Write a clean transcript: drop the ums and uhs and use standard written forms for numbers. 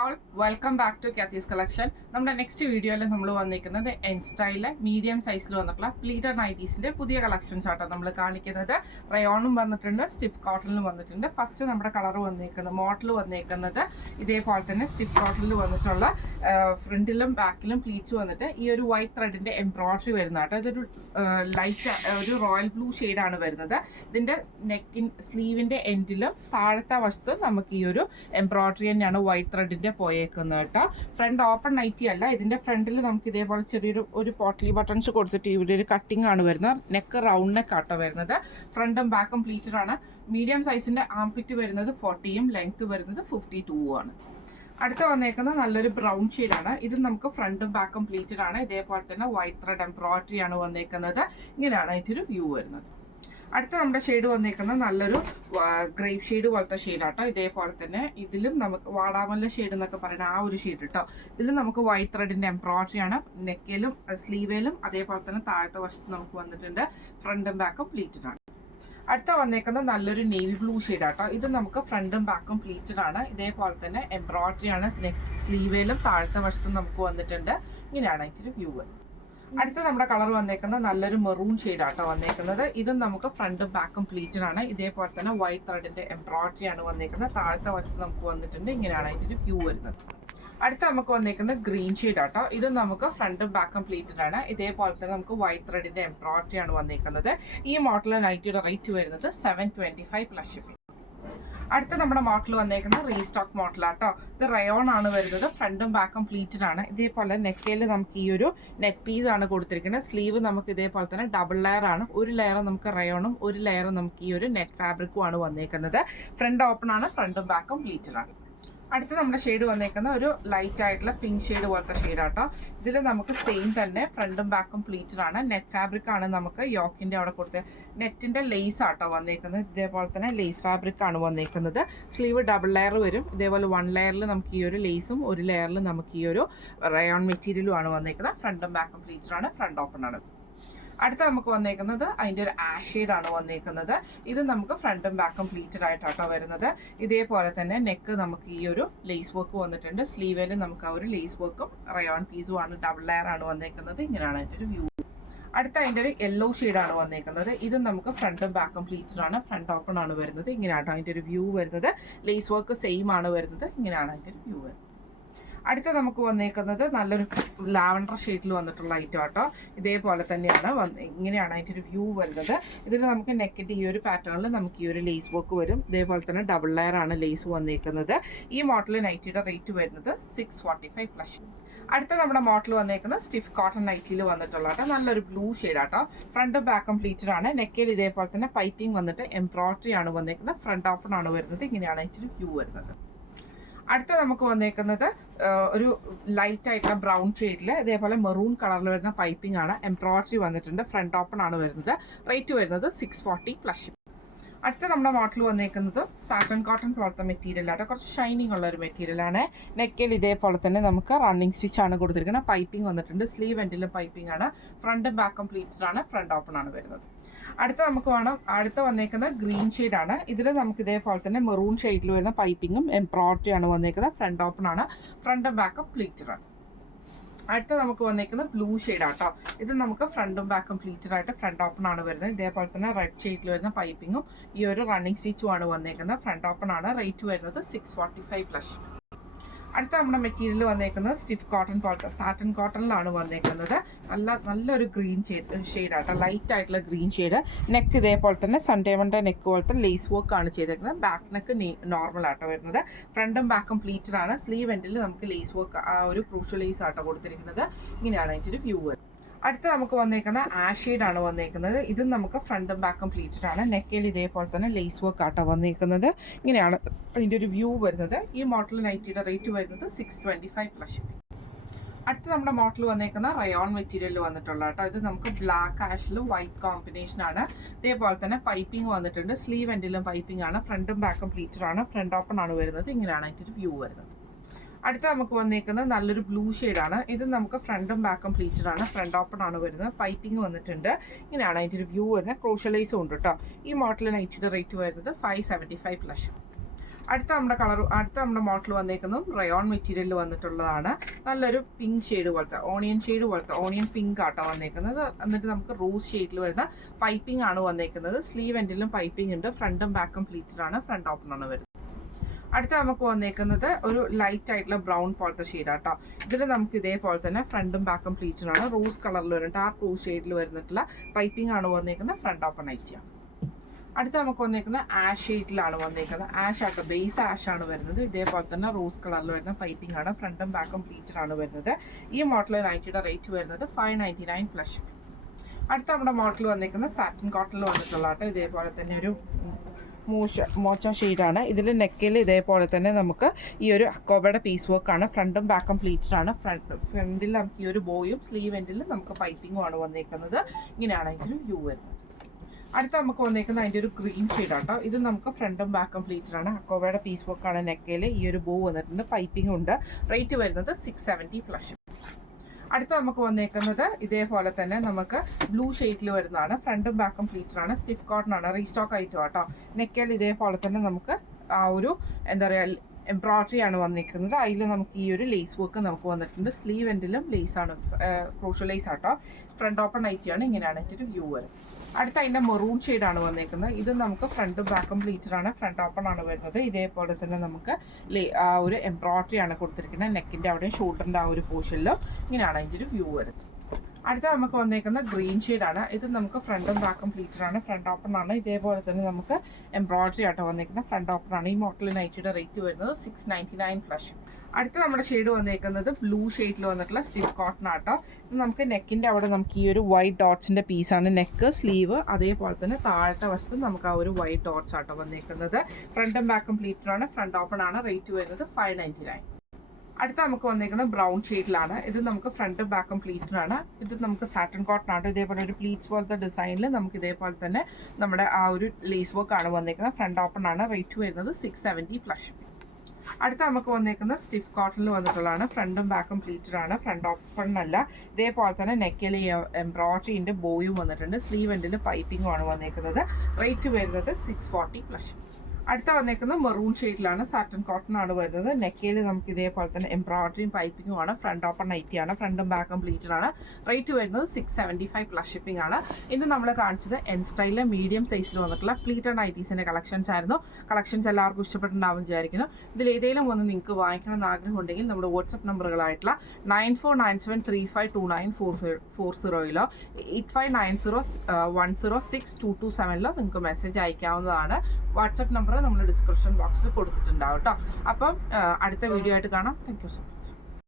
All welcome back to കാത്തീസ് collection. നമ്മുടെ next വീഡിയോയിൽ നമ്മൾ വന്നിരിക്കുന്നത് എൻ സ്റ്റൈലിലെ മീഡിയം സൈസിൽ വന്നിട്ടുള്ള പ്ലീറ്റഡ് നൈറ്റീസിന്റെ പുതിയ കളക്ഷൻസ് ആട്ടോ നമ്മൾ കാണിക്കുന്നത്. റയോണും വന്നിട്ടുണ്ട്, സ്റ്റിഫ് കോട്ടണിലും വന്നിട്ടുണ്ട്. ഫസ്റ്റ് നമ്മുടെ കളർ വന്നിരിക്കുന്നത് മോഡൽ വന്നിരിക്കുന്നത് ഇതേപോലെ തന്നെ സ്റ്റിഫ് കോട്ടണിൽ വന്നിട്ടുള്ള ഫ്രണ്ടിലും ബാക്കിലും പ്ലീറ്റ്സ് വന്നിട്ട് ഈ ഒരു വൈറ്റ് ത്രെഡിന്റെ എംബ്രോയിഡറി വരുന്ന കേട്ടോ. ഇതൊരു ലൈറ്റ് ഒരു റോയൽ ബ്ലൂ ഷെയ്ഡാണ് വരുന്നത്. ഇതിന്റെ സ്ലീവിന്റെ എൻഡിലും താഴത്തെ വശത്ത് നമുക്ക് ഈ ഒരു എംബ്രോയിഡറി തന്നെയാണ് വൈറ്റ് ത്രെഡിന്റെ പോയേക്കുന്നത് കേട്ടോ. ഫ്രണ്ട് ഓപ്പൺ നൈറ്റി അല്ല, ഇതിന്റെ ഫ്രണ്ടിൽ നമുക്ക് ഇതേപോലെ ചെറിയൊരു പോട്ട്ലി ബട്ടൺസ് കൊടുത്തിട്ട് ഇവിടെ ഒരു കട്ടിംഗ് ആണ് വരുന്നത്. നെക്ക് റൗണ്ട് നെക്ക് ആട്ടോ വരുന്നത്. ഫ്രണ്ടും ബാക്കും പ്ലീറ്റഡ് ആണ്. മീഡിയം സൈസിന്റെ ആംപിറ്റ് വരുന്നത് 40യും ലെങ്ത് വരുന്നത് 52 ആണ്. അടുത്ത വന്നേക്കുന്നത് നല്ലൊരു ബ്രൗൺ ഷെയ്ഡാണ്. ഇത് നമുക്ക് ഫ്രണ്ടും ബാക്കും പ്ലീറ്റഡ് ആണ്. ഇതേപോലെ തന്നെ വൈറ്റ് ത്രെഡ് എംബ്രോയിഡറി ആണ് വന്നേക്കുന്നത്. ഇങ്ങനെയാണ് അതിൻ്റെ ഒരു വ്യൂ വരുന്നത്. അടുത്ത നമ്മുടെ ഷെയ്ഡ് വന്നേക്കുന്നത് നല്ലൊരു ഗ്രേപ്പ് ഷെയ്ഡ് പോലത്തെ ഷെയ്ഡാട്ടോ. ഇതേപോലെ തന്നെ ഇതിലും നമുക്ക് വാടാമല്ല ഷെയ്ഡ് എന്നൊക്കെ പറയുന്ന ആ ഒരു ഷെയ്ഡ് കേട്ടോ. ഇതിൽ നമുക്ക് വൈറ്റ് ത്രെഡിന്റെ എംബ്രോയിഡറി ആണ്. നെക്കിലും സ്ലീവിലും അതേപോലെ തന്നെ താഴത്തെ വശത്ത് നമുക്ക് വന്നിട്ടുണ്ട്. ഫ്രണ്ടും ബാക്കും പ്ലീറ്റഡ് ആണ്. അടുത്ത വന്നേക്കുന്നത് നല്ലൊരു നേവി ബ്ലൂ ഷെയ്ഡാട്ടോ. ഇത് നമുക്ക് ഫ്രണ്ടും ബാക്കും പ്ലീറ്റഡ് ആണ്. ഇതേപോലെ തന്നെ എംബ്രോയിഡറി ആണ്. സ്ലീവിലും താഴത്തെ വശത്തും നമുക്ക് വന്നിട്ടുണ്ട്. ഇങ്ങനെയാണ് അതിൻ്റെ വ്യൂ. അടുത്ത നമ്മുടെ കളർ വന്നേക്കുന്നത് നല്ലൊരു മെറൂൺ ഷെയ്ഡാട്ടോ വന്നേക്കുന്നത്. ഇതും നമുക്ക് ഫ്രണ്ടും ബാക്കും പ്ലീറ്റഡ് ആണ്. ഇതേപോലെ തന്നെ വൈറ്റ് ത്രെഡിന്റെ എംബ്രോയിഡറി ആണ് വന്നേക്കുന്നത്. താഴത്തെ വശത്ത് നമുക്ക് വന്നിട്ടുണ്ട്. ഇങ്ങനെയാണ് അതിൻ്റെ വ്യൂ വരുന്നത്. അടുത്ത നമുക്ക് വന്നേക്കുന്നത് ഗ്രീൻ ഷെയ്ഡ് ആട്ടോ. ഇത് നമുക്ക് ഫ്രണ്ടും ബാക്കും പ്ലീറ്റഡ് ആണ്. ഇതേപോലെ തന്നെ നമുക്ക് വൈറ്റ് ത്രെഡിന്റെ എംബ്രോയിഡറി ആണ് വന്നേക്കുന്നത്. ഈ മോഡൽ നൈറ്റിയുടെ റേറ്റ് വരുന്നത് 725 പ്ലസ് ഷിപ്പിംഗ്. അടുത്ത നമ്മുടെ മോഡൽ വന്നേക്കുന്നത് റീസ്റ്റോക്ക് മോഡലാട്ടോ. ഇത് റയോൺ ആണ് വരുന്നത്. ഫ്രണ്ടും ബാക്കും പ്ലീറ്റഡ് ആണ്. ഇതേപോലെ നെക്കയിൽ നമുക്ക് ഈ ഒരു നെറ്റ് പീസ് ആണ് കൊടുത്തിരിക്കുന്നത്. സ്ലീവ് നമുക്ക് ഇതേപോലെ തന്നെ ഡബിൾ ലെയർ ആണ്. ഒരു ലെയർ നമുക്ക് റയോണും ഒരു ലെയർ നമുക്ക് ഈ ഒരു നെറ്റ് ഫാബ്രിക്കും ആണ് വന്നേക്കുന്നത്. ഫ്രണ്ട് ഓപ്പൺ ആണ്. ഫ്രണ്ടും ബാക്കും പ്ലീറ്റഡ് ആണ്. അടുത്ത നമ്മുടെ ഷെയ്ഡ് വന്നേക്കുന്ന ഒരു ലൈറ്റ് ആയിട്ടുള്ള പിങ്ക് ഷെയ്ഡ് പോലത്തെ ഷെയ്ഡാട്ടോ. ഇതിൽ നമുക്ക് സെയിം തന്നെ ഫ്രണ്ടും ബാക്കും പ്ലീറ്റഡ് ആണ്. നെറ്റ് ഫാബ്രിക് ആണ് നമുക്ക് യോക്കിന്റെ അവിടെ കൊടുത്ത് നെറ്റിന്റെ ലേസ് ആട്ടോ വന്നേക്കുന്നത്. ഇതേപോലെ തന്നെ ലേസ് ഫാബ്രിക് ആണ് വന്നേക്കുന്നത്. സ്ലീവ് ഡബിൾ ലെയർ വരും. ഇതേപോലെ 1 ലെയറിൽ നമുക്ക് ഈ ഒരു ലേസും ഒരു ലെയറിൽ നമുക്ക് ഈ ഒരു റയോൺ മെറ്റീരിയലും ആണ് വന്നേക്കുന്നത്. ഫ്രണ്ടും ബാക്കും പ്ലീറ്റഡ് ആണ്. ഫ്രണ്ട് ഓപ്പൺ ആണ്. അടുത്ത നമുക്ക് വന്നേക്കുന്നത് അതിൻ്റെ ഒരു ആഷ് ഷെയ്ഡ് ആണ് വന്നേക്കുന്നത്. ഇത് നമുക്ക് ഫ്രണ്ടും ബാക്കും പ്ലീറ്റഡ് ആയിട്ടാട്ടോ വരുന്നത്. ഇതേപോലെ തന്നെ നെക്ക് നമുക്ക് ഈ ഒരു ലേസ് വർക്ക് വന്നിട്ടുണ്ട്. സ്ലീവിൽ നമുക്ക് ആ ഒരു ലേസ് വർക്കും റയോൺ പീസും ആണ്. ഡബിൾ ലെയർ ആണ് വന്നേക്കുന്നത്. ഇങ്ങനെയാണ് അതിൻ്റെ ഒരു വ്യൂ. അടുത്ത അതിൻ്റെ ഒരു യെല്ലോ ഷെയ്ഡാണ് വന്നേക്കുന്നത്. ഇത് നമുക്ക് ഫ്രണ്ടും ബാക്കും പ്ലീറ്റഡ് ആണ്. ഫ്രണ്ട് ഓപ്പൺ ആണ് വരുന്നത്. ഇങ്ങനെയാട്ടോ അതിൻ്റെ ഒരു വ്യൂ വരുന്നത്. ലേസ് വർക്ക് സെയിം ആണ് വരുന്നത്. ഇങ്ങനെയാണ് അതിൻ്റെ ഒരു വ്യൂ വരുന്നത്. അടുത്ത നമുക്ക് വന്നേക്കുന്നത് നല്ലൊരു ലാവൻഡർ ഷെയ്ഡിൽ വന്നിട്ടുള്ള ഐറ്റം ആട്ടോ. ഇതേപോലെ തന്നെയാണ് ഇങ്ങനെയാണ് അതിൻ്റെ ഒരു വ്യൂ വരുന്നത്. ഇതിൽ നമുക്ക് നെക്കിൻ്റെ ഈ ഒരു പാറ്റേണിൽ നമുക്ക് ഈ ഒരു ലേസ് വർക്ക് വരും. ഇതേപോലെ തന്നെ ഡബിൾ ലെയർ ആണ് ലേസ് വന്നേക്കുന്നത്. ഈ മോഡൽ നൈറ്റിയുടെ റേറ്റ് വരുന്നത് 645 പ്ലസ്. അടുത്ത നമ്മുടെ മോഡൽ വന്നേക്കുന്നത് സ്റ്റിഫ് കോട്ടൺ നൈറ്റിയിൽ വന്നിട്ടുള്ള കേട്ടോ. നല്ലൊരു ബ്ലൂ ഷെയ്ഡ് ആട്ടോ. ഫ്രണ്ട് ബാക്ക് കംപ്ലീറ്റഡ് ആണ്. നെക്കിൽ ഇതേപോലെ തന്നെ പൈപ്പിംഗ് വന്നിട്ട് എംബ്രോയിഡറി ആണ് വന്നേക്കുന്നത്. ഫ്രണ്ട് ഓപ്പൺ ആണ് വരുന്നത്. ഇങ്ങനെയാണ് അതിൻ്റെ ഒരു വ്യൂ വരുന്നത്. അടുത്ത നമുക്ക് വന്നേക്കുന്നത് ഒരു ലൈറ്റ് ആയിട്ടുള്ള ബ്രൗൺ ഷെയ്ഡിൽ ഇതേപോലെ മെറൂൺ കളറിൽ വരുന്ന പൈപ്പിംഗ് ആണ്. എംബ്രോയിഡറി വന്നിട്ടുണ്ട്. ഫ്രണ്ട് ഓപ്പൺ ആണ് വരുന്നത്. റേറ്റ് വരുന്നത് 640 പ്ലസ്. അടുത്ത നമ്മുടെ മോഡൽ വന്നേക്കുന്നത് സാറ്റൻ കോട്ടൺ പോലത്തെ മെറ്റീരിയൽ ആട്ടോ. കുറച്ച് ഷൈനിങ് ഉള്ള ഒരു മെറ്റീരിയൽ ആണ്. നെക്കിൽ ഇതേപോലെ തന്നെ നമുക്ക് റണ്ണിങ് സ്റ്റിച്ച് ആണ് കൊടുത്തിരിക്കുന്നത്. പൈപ്പിംഗ് വന്നിട്ടുണ്ട്. സ്ലീവ് എൻഡിലും പൈപ്പിംഗ് ആണ്. ഫ്രണ്ട് ബാക്ക് കംപ്ലീറ്റഡ് ആണ്. ഫ്രണ്ട് ഓപ്പൺ ആണ് വരുന്നത്. അടുത്ത വന്നേക്കുന്നത് ഗ്രീൻ ഷെയ്ഡ് ആണ്. ഇതിൽ നമുക്ക് ഇതേപോലെ തന്നെ മെറൂൺ ഷെയ്ഡിൽ വരുന്ന പൈപ്പിങ്ങും എംബ്രോയിഡറി ആണ് വന്നേക്കുന്നത്. ഫ്രണ്ട് ഓപ്പൺ ആണ്. ഫ്രണ്ടും ബാക്കും പ്ലീറ്റഡ് ആണ്. അടുത്ത നമുക്ക് വന്നേക്കുന്നത് ബ്ലൂ ഷെയ്ഡ് ആട്ടോ. ഇത് നമുക്ക് ഫ്രണ്ടും ബാക്കും പ്ലീറ്റഡ് ആയിട്ട് ഫ്രണ്ട് ഓപ്പൺ ആണ് വരുന്നത്. ഇതേപോലെ തന്നെ റെഡ് ഷെയ്ഡിൽ വരുന്ന പൈപ്പിങ്ങും ഈ ഒരു റണ്ണിങ് സ്റ്റിച്ചും ആണ് വന്നേക്കുന്നത്. ഫ്രണ്ട് ഓപ്പൺ ആണ്. റേറ്റ് വരുന്നത് 645 പ്ലസ്. അടുത്ത നമ്മുടെ മെറ്റീരിയൽ വന്നേക്കുന്നത് സ്റ്റിഫ് കോട്ടൺ പോലത്തെ സാറ്റൻ കോട്ടണിലാണ് വന്നേക്കുന്നത്. നല്ലൊരു ഗ്രീൻ ഷെയ്ഡാട്ടോ. ലൈറ്റ് ആയിട്ടുള്ള ഗ്രീൻ ഷെയ്ഡ്. നെക്ക് ഇതേപോലെ തന്നെ സൺഡേമൻ്റെ നെക്ക് പോലത്തെ ലേസ് വർക്ക് ആണ് ചെയ്തേക്കുന്നത്. ബാക്ക് നെക്ക് നോർമൽ ആട്ടോ വരുന്നത്. ഫ്രണ്ടും ബാക്കും പ്ലീറ്റഡ് ആണ്. സ്ലീവ് എൻഡിൽ നമുക്ക് ലേസ് വർക്ക് ആ ഒരു ക്രൂഷ്യൽ ലേസ് ആട്ടോ കൊടുത്തിരിക്കുന്നത്. ഇങ്ങനെയാണ് അതിൻ്റെ ഒരു വ്യൂ. അടുത്ത നമുക്ക് വന്നേക്കുന്ന ആഷ് ഷെയ്ഡ് ആണ് വന്നേക്കുന്നത്. ഇതും നമുക്ക് ഫ്രണ്ടും ബാക്കും പ്ലീറ്റഡ് ആണ്. നെക്കയിൽ ഇതേപോലെ തന്നെ ലേസ് വർക്ക് ആട്ടോ വന്നേക്കുന്നത്. ഇങ്ങനെയാണ് അതിൻ്റെ ഒരു വ്യൂ വരുന്നത്. ഈ മോഡൽ നൈറ്റിയുടെ റേറ്റ് വരുന്നത് 625 പ്ലസ്. അടുത്ത നമ്മുടെ മോഡൽ വന്നേക്കുന്ന റയോൺ മെറ്റീരിയൽ വന്നിട്ടുള്ള കേട്ടോ. ഇത് നമുക്ക് ബ്ലാക്ക് ആഷിലും വൈറ്റ് കോമ്പിനേഷൻ ആണ്. ഇതേപോലെ തന്നെ പൈപ്പിംഗ് വന്നിട്ടുണ്ട്. സ്ലീവ് എൻഡിലും പൈപ്പിംഗ് ആണ്. ഫ്രണ്ടും ബാക്കും പ്ലീറ്റഡ് ആണ്. ഫ്രണ്ട് ഓപ്പൺ ആണ് വരുന്നത്. ഇങ്ങനെയാണ് അതിൻ്റെ ഒരു വ്യൂ വരുന്നത്. അടുത്ത നമുക്ക് വന്നേക്കുന്നത് നല്ലൊരു ബ്ലൂ ഷെയ്ഡാണ്. ഇത് നമുക്ക് ഫ്രണ്ടും ബാക്കും പ്ലീറ്റഡ് ആണ്. ഫ്രണ്ട് ഓപ്പൺ ആണ് വരുന്നത്. പൈപ്പിംഗ് വന്നിട്ടുണ്ട്. ഇങ്ങനെയാണ് അതിൻ്റെ ഒരു വ്യൂ വരുന്നത്. ക്രോഷ്യലൈസും ഉണ്ട് കേട്ടോ. ഈ മോഡൽ നൈറ്റിയുടെ റേറ്റ് വരുന്നത് 575 പ്ലസ്. അടുത്ത നമ്മുടെ മോഡൽ വന്നേക്കുന്നതും റയോൺ മെറ്റീരിയലിൽ വന്നിട്ടുള്ളതാണ്. നല്ലൊരു പിങ്ക് ഷെയ്ഡ് പോലത്തെ ഓണിയൻ പിങ്ക് ആട്ടോ വന്നേക്കുന്നത്. എന്നിട്ട് നമുക്ക് റോസ് ഷെയ്ഡിൽ വരുന്ന പൈപ്പിംഗ് ആണ് വന്നേക്കുന്നത്. സ്ലീവ് എൻഡിലും പൈപ്പിംഗ് ഉണ്ട്. ഫ്രണ്ടും ബാക്കും പ്ലീറ്റഡ് ആണ്. ഫ്രണ്ട് ഓപ്പൺ ആണ് വരുന്നത്. അടുത്ത നമുക്ക് വന്നേക്കുന്നത് ഒരു ലൈറ്റ് ആയിട്ടുള്ള ബ്രൗൺ പോലത്തെ ഷെയ്ഡാട്ടോ. ഇതിൽ നമുക്ക് ഇതേപോലെ തന്നെ ഫ്രണ്ടും ബാക്കും പ്ലീറ്റഡ് ആണ്. റോസ് കളറിൽ വരുന്ന ഡാർക്ക് റോസ് ഷെയ്ഡിൽ വരുന്നിട്ടുള്ള പൈപ്പിംഗ് ആണ് വന്നേക്കുന്നത്. ഫ്രണ്ട് ഓപ്പൺ നൈറ്റിയാണ്. അടുത്ത നമുക്ക് വന്നേക്കുന്നത് ആഷ് ഷെയ്ഡിലാണ് വന്നേക്കുന്നത്. ആഷ് ആട്ടോ, ബേസ് ആഷ് ആണ് വരുന്നത്. ഇതേപോലെ തന്നെ റോസ് കളറിൽ വരുന്ന പൈപ്പിംഗ് ആണ്. ഫ്രണ്ടും ബാക്കും പ്ലീറ്റഡ് ആണ് വരുന്നത്. ഈ മോഡൽ നൈറ്റിയുടെ റേറ്റ് വരുന്നത് 599 പ്ലസ്. അടുത്ത നമ്മുടെ മോഡൽ വന്നേക്കുന്നത് സാറ്റിൻ കോട്ടണിൽ വന്നിട്ടുള്ള ആട്ടോ. ഇതേപോലെ തന്നെ ഒരു മോച്ച ഷെയ്ഡാണ്. ഇതിൽ നെക്കിൽ ഇതേപോലെ തന്നെ നമുക്ക് ഈ ഒരു അക്കോബയുടെ പീസ് വർക്കാണ്. ഫ്രണ്ടും ബാക്കും പ്ലീറ്റഡ് ആണ്. ഫ്രണ്ടിൽ നമുക്ക് ഈ ഒരു ബോയും സ്ലീവ് എൻഡിൽ നമുക്ക് പൈപ്പിങ്ങും ആണ് വന്നേക്കുന്നത്. ഇങ്ങനെയാണ് അതിൻ്റെ ഒരു വ്യൂ വരുന്നത്. അടുത്ത നമുക്ക് വന്നേക്കുന്നത് അതിൻ്റെ ഒരു ഗ്രീൻ ഷെയ്ഡാട്ടോ. ഇത് നമുക്ക് ഫ്രണ്ടും ബാക്കും പ്ലീറ്റഡ് ആണ്. അക്കോബയുടെ പീസ് വർക്കാണ്. നെക്കയിൽ ഈ ഒരു ബോ വന്നിട്ടുണ്ട്. പൈപ്പിംഗ് ഉണ്ട്. റേറ്റ് വരുന്നത് 670 പ്ലസ്. അടുത്ത നമുക്ക് വന്നേക്കുന്നത് ഇതേപോലെ തന്നെ നമുക്ക് ബ്ലൂ ഷെയ്ഡിൽ വരുന്നതാണ്. ഫ്രണ്ടും ബാക്കും പ്ലീറ്റഡ് ആണ്. സ്റ്റിഫ് കോട്ടൺ ആണ്. റീസ്റ്റോക്ക് ഐറ്റം ആട്ടോ. നെക്കയിൽ ഇതേപോലെ തന്നെ നമുക്ക് ആ ഒരു എന്താ പറയുക എംബ്രോയിഡറി ആണ് വന്നിരിക്കുന്നത്. അതിൽ നമുക്ക് ഈ ഒരു ലേസ് വർക്ക് നമുക്ക് വന്നിട്ടുണ്ട്. സ്ലീവ് എൻഡിലും ലേസാണ്, ക്രോഷ്യോ ലേസ് ആട്ടോ. ഫ്രണ്ട് ഓപ്പൺ നൈറ്റിയാണ്. ഇങ്ങനെയാണ് എൻ്റെ ഒരു വ്യൂ വരുന്നത്. അടുത്ത അതിൻ്റെ മെറൂൺ ഷെയ്ഡാണ് വന്നേക്കുന്നത്. ഇത് നമുക്ക് ഫ്രണ്ടും ബാക്കും പ്ലീറ്റഡ് ആണ്. ഫ്രണ്ട് ഓപ്പൺ ആണ് വരുന്നത്. ഇതേപോലെ തന്നെ നമുക്ക് ആ ഒരു എംബ്രോയിഡറി ആണ് കൊടുത്തിരിക്കുന്നത്. നെക്കിൻ്റെ അവിടെയും ഷോൾഡറിൻ്റെ ആ ഒരു പോർഷനിലും. ഇങ്ങനെയാണ് അതിൻ്റെ ഒരു വ്യൂ വരുന്നത്. അടുത്ത നമുക്ക് വന്നേക്കുന്ന ഗ്രീൻ ഷെയ്ഡാണ്. ഇത് നമുക്ക് ഫ്രണ്ടും ബാക്കും പ്ലീറ്റഡ് ആണ്. ഫ്രണ്ട് ഓപ്പൺ ആണ്. ഇതേപോലെ തന്നെ നമുക്ക് എംബ്രോയിഡറി ആട്ടോ വന്നേക്കുന്നത്. ഫ്രണ്ട് ഓപ്പൺ ആണ്. ഈ മോഡൽ നൈറ്റിയുടെ റേറ്റ് വരുന്നത് 699 പ്ലസ്. അടുത്ത നമ്മുടെ ഷെയ്ഡ് വന്നേക്കുന്നത് ബ്ലൂ ഷെയ്ഡിൽ വന്നിട്ടുള്ള സ്റ്റിഫ് കോട്ടൺ ആട്ടോ. ഇത് നമുക്ക് നെക്കിൻ്റെ അവിടെ നമുക്ക് ഈ ഒരു വൈറ്റ് ഡോട്ട്സിൻ്റെ പീസാണ്. നെക്ക്, സ്ലീവ്, അതേപോലെ തന്നെ താഴത്തെ വശത്ത് നമുക്ക് ആ ഒരു വൈറ്റ് ഡോട്ട്സ് ആട്ടോ വന്നേക്കുന്നത്. ഫ്രണ്ടും ബാക്കും പ്ലീറ്റഡ് ആണ്. ഫ്രണ്ട് ഓപ്പൺ ആണ്. റേറ്റ് വരുന്നത് 599. അടുത്ത നമുക്ക് വന്നേക്കുന്നത് ബ്രൗൺ ഷെയ്ഡിലാണ്. ഇത് നമുക്ക് ഫ്രണ്ടും ബാക്കും പ്ലീറ്റഡ് ആണ്. ഇത് നമുക്ക് സാറ്റൻ കോട്ടൺ ആണ്. ഇതേപോലെ ഒരു പ്ലീറ്റ്സ് പോലത്തെ ഡിസൈനിൽ നമുക്ക് ഇതേപോലെ തന്നെ നമ്മുടെ ആ ഒരു ലേസ് വർക്ക് ആണ് വന്നേക്കുന്നത്. ഫ്രണ്ട് ഓപ്പൺ ആണ്. റേറ്റ് വരുന്നത് 670 പ്ലസ്. അടുത്ത നമുക്ക് വന്നേക്കുന്നത് സ്റ്റിഫ് കോട്ടണിൽ വന്നിട്ടുള്ളതാണ്. ഫ്രണ്ടും ബാക്കും പ്ലീറ്റഡ് ആണ്. ഫ്രണ്ട് ഓപ്പൺ അല്ല. ഇതേപോലെ തന്നെ നെക്കിൽ എംബ്രോയിഡറിൻ്റെ ബോയും വന്നിട്ടുണ്ട്. സ്ലീവ് എൻഡിൽ പൈപ്പിങ്ങും ആണ് വന്നേക്കുന്നത്. റേറ്റ് വരുന്നത് 640 പ്ലസ്. അടുത്ത വന്നേക്കുന്നത് മെറൂൺ ഷെയ്ഡിലാണ്. സാറ്റൻ കോട്ടൺ ആണ് വരുന്നത്. നെക്കയിൽ നമുക്ക് ഇതേപോലെ തന്നെ എംബ്രോയിഡറിയും പൈപ്പിങ്ങും ആണ്. ഫ്രണ്ട് ഓപ്പൺ നൈറ്റിയാണ്. ഫ്രണ്ടും ബാക്കും പ്ലീറ്റഡ് ആണ്. റേറ്റ് വരുന്നത് 675 പ്ലസ് ഷിപ്പിംഗ് ആണ്. ഇത് നമ്മൾ കാണിച്ചത് എൻ സ്റ്റൈലിലെ മീഡിയം സൈസിൽ വന്നിട്ടുള്ള പ്ലീറ്റഡ് നൈറ്റീസിൻ്റെ കളക്ഷൻസ് ആയിരുന്നു. കളക്ഷൻസ് എല്ലാവർക്കും ഇഷ്ടപ്പെട്ടുണ്ടാവും വിചാരിക്കുന്നു. ഇതിൽ ഏതെങ്കിലും ഒന്ന് നിങ്ങൾക്ക് വാങ്ങിക്കണം എന്ന് ആഗ്രഹം ഉണ്ടെങ്കിൽ നമ്മുടെ വാട്സപ്പ് നമ്പറുകളായിട്ടുള്ള 9497352940 8590106227 നിങ്ങൾക്ക് മെസ്സേജ് അയക്കാവുന്നതാണ്. വാട്സപ്പ് നമ്പർ നമ്മൾ ഡിസ്ക്രിപ്ഷൻ ബോക്സിൽ കൊടുത്തിട്ടുണ്ടാവും കേട്ടോ. അപ്പം അടുത്ത വീഡിയോ ആയിട്ട് കാണാം. Thank you so much.